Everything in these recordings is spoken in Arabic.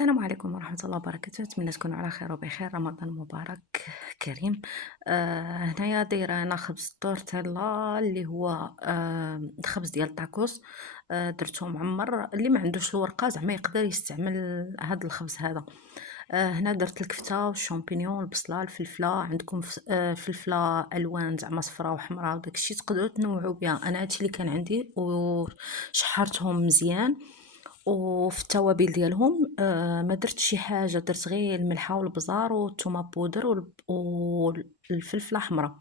السلام عليكم ورحمة الله وبركاته، نتمنى تكونوا على خير وبخير. رمضان مبارك كريم. هنايا دايرة أنا خبز تورتيلا اللي هو خبز ديال الطاكوس. درتو معمر، اللي ما عندوش الورقة زعما يقدر يستعمل هاد الخبز هذا. هنا درت الكفتة والشامبينيون والبصلة الفلفلة، عندكم فلفلة ألوان زعما صفرا وحمرا وداك الشي تقدروا تنوعوا بها. أنا هادشي اللي كان عندي وشحرتهم مزيان، وفي التوابل ديالهم ما درتش شي حاجة، درت غير الملحة والبزار والثومة بودر والفلفلة حمرا.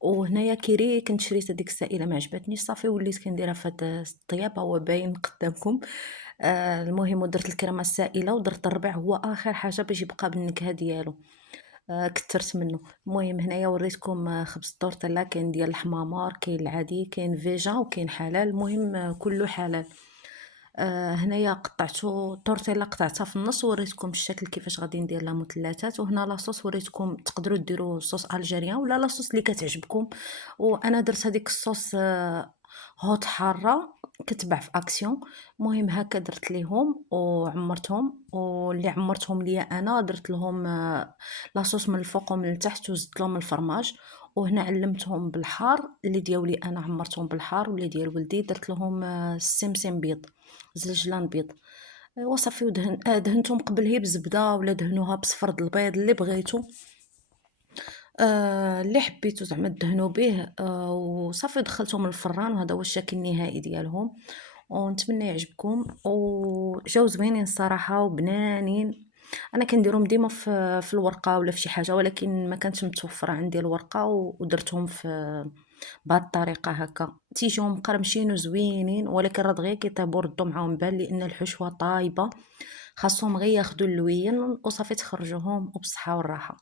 وهنايا كيري كنت شريت هاديك السائلة ما عجبتنيش، صافي وليت كنديرها في هاد الطياب، هو باين قدامكم. المهم ودرت الكريمة السائلة ودرت الربيع هو آخر حاجة باش يبقى بالنكهة ديالو. كترت منه. المهم هنايا وريتكم خبز التورتيلا، كاين ديال الحمامار، كاين العادي، كاين فيجا وكاين حلال، المهم كله حلال. هنايا قطعتو التورتيلا قطعتها في النص، وريتكم الشكل كيفاش غادي ندير لها مثلثات. وهنا لاصوص وريتكم تقدروا ديروا صوص الجيريان ولا لاصوص اللي كتعجبكم. وانا درت هذيك الصوص هوت حاره كتباع في اكسيون. المهم هكا درت ليهم وعمرتهم، واللي عمرتهم ليا انا درت لهم لاصوص من الفوق ومن التحت وزدت لهم الفرماج. وهنا علمتهم بالحار، اللي دياولي انا عمرتهم بالحار، واللي ديال ولدي درت لهم السمسم بيض، زلجلان بيض. وصافي دهنتهم قبل هي بالزبده ولا دهنوها بصفر د البيض اللي بغيتو. اللي حبيتو زعما دهنوا به. وصافي دخلتهم للفران، وهذا هو الشكل النهائي ديالهم. ونتمنى يعجبكم، وجاو زوينين الصراحه وبنانين. انا كنديرهم ديما في الورقه ولا في شي حاجه، ولكن ما كانتش متوفره عندي الورقه، ودرتهم في بهاد الطريقه هكا تيجيو مقرمشين وزوينين، ولكن راه دغيا كيطيبوا ردوا معاهم بال لان الحشوه طايبه. خاصهم غير ياخدوا اللوين وصافي تخرجوهم وبصحه والراحه.